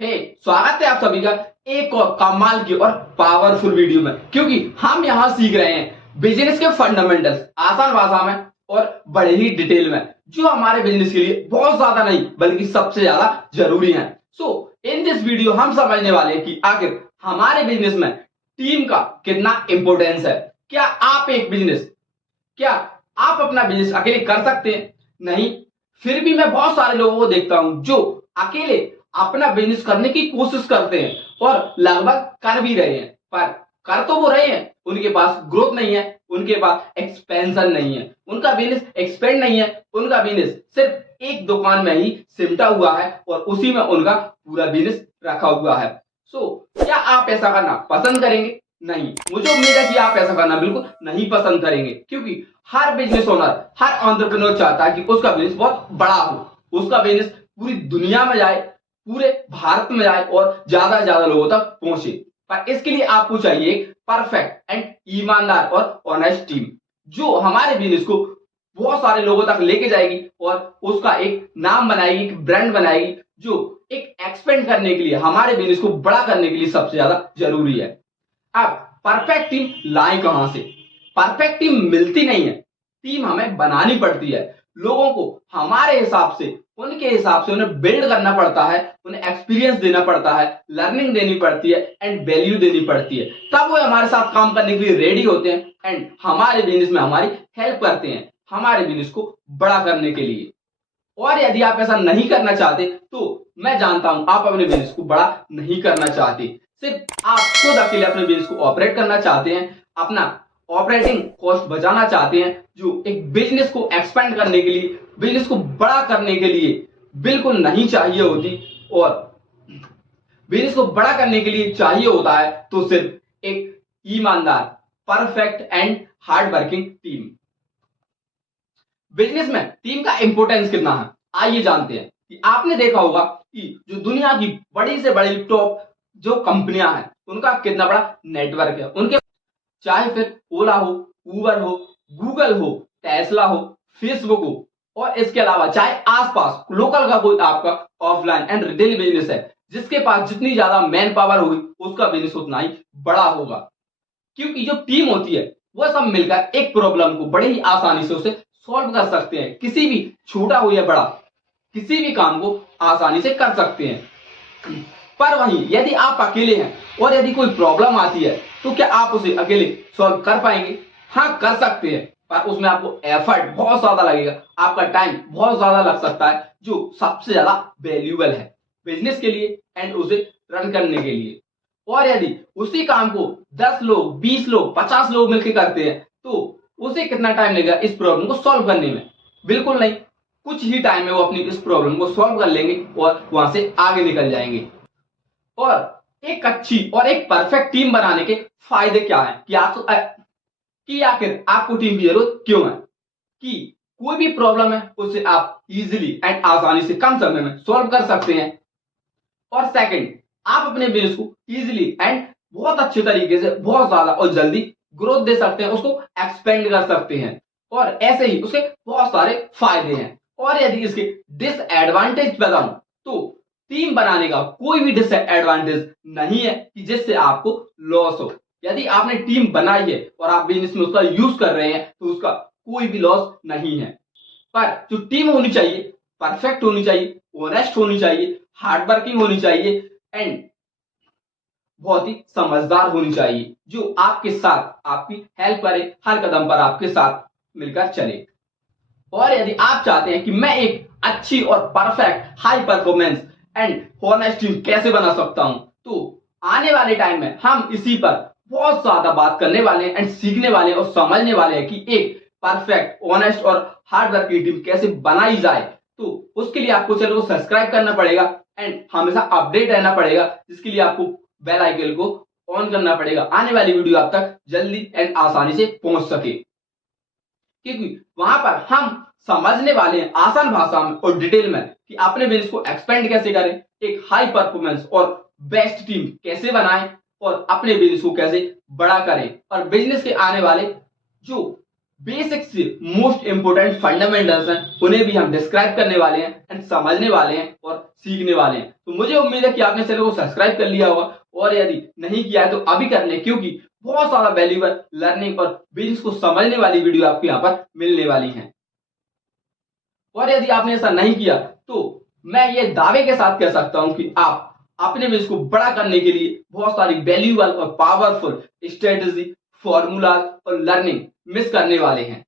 हे स्वागत है आप सभी का एक और कमाल की और पावरफुल वीडियो में, क्योंकि हम यहाँ सीख रहे हैं बिजनेस के फंडामेंटल्स आसान भाषा में और बड़े ही डिटेल में, जो हमारे बिजनेस के लिए बहुत ज्यादा नहीं बल्कि सबसे ज्यादा जरूरी है। सो इन दिस वीडियो हम समझने वाले हैं कि आखिर हमारे बिजनेस में टीम का कितना इंपॉर्टेंस है। क्या आप अपना बिजनेस अकेले कर सकते हैं? नहीं। फिर भी मैं बहुत सारे लोगों को देखता हूं जो अकेले अपना बिजनेस करने की कोशिश करते हैं और लगभग कर भी रहे हैं, पर कर तो वो रहे हैं, उनके पास ग्रोथ नहीं है, उनके पास एक्सपेंशन नहीं है, उनका बिजनेस एक्सपेंड नहीं है, उनका बिजनेस सिर्फ एक दुकान में ही सिमटा हुआ है और उसी में उनका पूरा बिजनेस रखा हुआ है। सो क्या आप ऐसा करना पसंद करेंगे? नहीं। मुझे उम्मीद है कि आप ऐसा करना बिल्कुल नहीं पसंद करेंगे, क्योंकि हर बिजनेस ओनर, हर एंटरप्रेन्योर चाहता है कि उसका बिजनेस बहुत बड़ा हो, उसका बिजनेस पूरी दुनिया में जाए, पूरे भारत में जाए और ज्यादा से ज्यादा लोगों तक पहुंचे। पर इसके लिए आपको चाहिए एक परफेक्ट एंड ईमानदार और ऑनेस्ट टीम, जो हमारे बिजनेस को बहुत सारे लोगों तक लेके जाएगी और उसका एक नाम बनाएगी, एक ब्रांड बनाएगी, जो एक एक्सपेंड करने के लिए, हमारे बिजनेस को बड़ा करने के लिए सबसे ज्यादा जरूरी है। अब परफेक्ट टीम लाए कहां से? परफेक्ट टीम मिलती नहीं है, टीम हमें बनानी पड़ती है। लोगों को हमारे हिसाब से, उनके हिसाब से उन्हें बिल्ड करना पड़ता है, उन्हें एक्सपीरियंस देना पड़ता है, लर्निंग देनी पड़ती है एंड वैल्यू देनी पड़ती है, तब वो हमारे साथ काम करने के लिए रेडी होते हैं एंड हमारे बिजनेस में हमारी हेल्प करते हैं, हमारे बिजनेस को बड़ा करने के लिए। और यदि आप ऐसा नहीं करना चाहते तो मैं जानता हूं आप अपने बिजनेस को बड़ा नहीं करना चाहते, सिर्फ आप खुद अकेले अपने बिजनेस को ऑपरेट करना चाहते हैं, अपना ऑपरेटिंग कॉस्ट बचाना चाहते हैं, जो एक बिजनेस को एक्सपेंड करने के लिए, बिजनेस को बड़ा करने के लिए बिल्कुल नहीं चाहिए होती। और बिजनेस को बड़ा करने के लिए चाहिए होता है तो सिर्फ एक ईमानदार, perfect and hard working team. Business में टीम का इंपॉर्टेंस कितना है, आइए जानते हैं। कि आपने देखा होगा कि जो दुनिया की बड़ी से बड़ी टॉप जो कंपनियां हैं, उनका कितना बड़ा नेटवर्क है, उनके चाहे फिर ओला हो, उबर हो, गूगल हो, टेस्ला हो, फेसबुक हो, और इसके अलावा चाहे आसपास लोकल का कोई आपका ऑफलाइन एंड रिटेल बिजनेस है, जिसके पास जितनी ज्यादा मैन पावर होगी उसका बिजनेस उतना ही बड़ा होगा। क्योंकि जो टीम होती है वो सब मिलकर एक प्रॉब्लम को बड़े ही आसानी से उसे सॉल्व कर सकते हैं, किसी भी छोटा हो या बड़ा, किसी भी काम को आसानी से कर सकते हैं। पर वहीं यदि आप अकेले हैं और यदि कोई प्रॉब्लम आती है तो क्या आप उसे अकेले सॉल्व कर पाएंगे? हाँ, कर सकते हैं, पर उसमें आपको एफर्ट बहुत ज्यादा लगेगा, आपका टाइम बहुत ज्यादा लग सकता है, जो सबसे ज्यादा वैल्यूएबल है बिजनेस के लिए एंड उसे रन करने के लिए। और यदि उसी काम को 10 लोग, 20 लोग, 50 लोग मिलकर करते हैं तो उसे कितना टाइम लगेगा इस प्रॉब्लम को सॉल्व करने में? बिल्कुल नहीं, कुछ ही टाइम में वो अपनी इस प्रॉब्लम को सॉल्व कर लेंगे और वहां से आगे निकल जाएंगे। और एक अच्छी और एक परफेक्ट टीम बनाने के फायदे क्या है, कि आखिर आपको टीम की जरूरत क्यों है? कि कोई भी प्रॉब्लम है उसे आप इजीली एंड आसानी से कम समय में सॉल्व कर सकते हैं। और सेकंड, आप अपने बिजनेस को इजीली एंड बहुत अच्छे तरीके से, बहुत ज्यादा और जल्दी ग्रोथ दे सकते हैं, उसको एक्सपेंड कर सकते हैं, और ऐसे ही उसके बहुत सारे फायदे हैं। और यदि इसके डिसएडवांटेज बताऊं तो टीम बनाने का कोई भी डिसएडवांटेज नहीं है कि जिससे आपको लॉस हो। यदि आपने टीम बनाई है और आप बिजनेस में उसका यूज कर रहे हैं तो उसका कोई भी लॉस नहीं है। पर जो टीम होनी चाहिए, परफेक्ट होनी चाहिए, ऑनेस्ट होनी चाहिए, हार्ड वर्किंग होनी चाहिए एंड बहुत ही समझदार होनी चाहिए, जो आपके साथ आपकी हेल्प करे, हर कदम पर आपके साथ मिलकर चले। और यदि आप चाहते हैं कि मैं एक अच्छी और perfect high performance and honest team कैसे बना सकता हूं, तो आने वाले टाइम में हम इसी पर बहुत ज्यादा बात करने वाले हैं एंड सीखने वाले हैं और समझने वाले हैं कि एक परफेक्ट, ऑनेस्ट और हार्ड वर्किंग टीम कैसे बनाई जाए। तो उसके लिए आपको चैनल को सब्सक्राइब करना पड़ेगा एंड हमेशा अपडेट रहना पड़ेगा, जिसके लिए आपको बेल आइकन को ऑन करना पड़ेगा, आने वाली वीडियो आप तक जल्दी एंड आसानी से पहुंच सके। क्योंकि वहां पर हम समझने वाले हैं आसान भाषा में और डिटेल में कि अपने बिजनेस को एक्सपेंड कैसे करें, एक हाई परफॉर्मेंस और बेस्ट टीम कैसे बनाएं और अपने बिजनेस को कैसे बड़ा करें, और बिजनेस के आने वाले जो बेसिक से मोस्ट इंपोर्टेंट फंडामेंटल्स हैं, उन्हें भी हम डिस्क्राइब करने वाले हैं एंड समझने वाले हैं और सीखने वाले हैं। तो मुझे उम्मीद है कि आपने चैनल को सब्सक्राइब कर लिया होगा, और यदि नहीं किया है तो अभी कर लें, क्योंकि बहुत सारा वैल्यूएबल लर्निंग और बिजनेस को समझने वाली वीडियो आपको यहाँ पर मिलने वाली है। और यदि आपने ऐसा नहीं किया तो मैं ये दावे के साथ कह सकता हूं कि आप अपने बिजनेस को बड़ा करने के लिए बहुत सारी वैल्यूएबल और पावरफुल स्ट्रेटेजी, फॉर्मूला और लर्निंग मिस करने वाले हैं।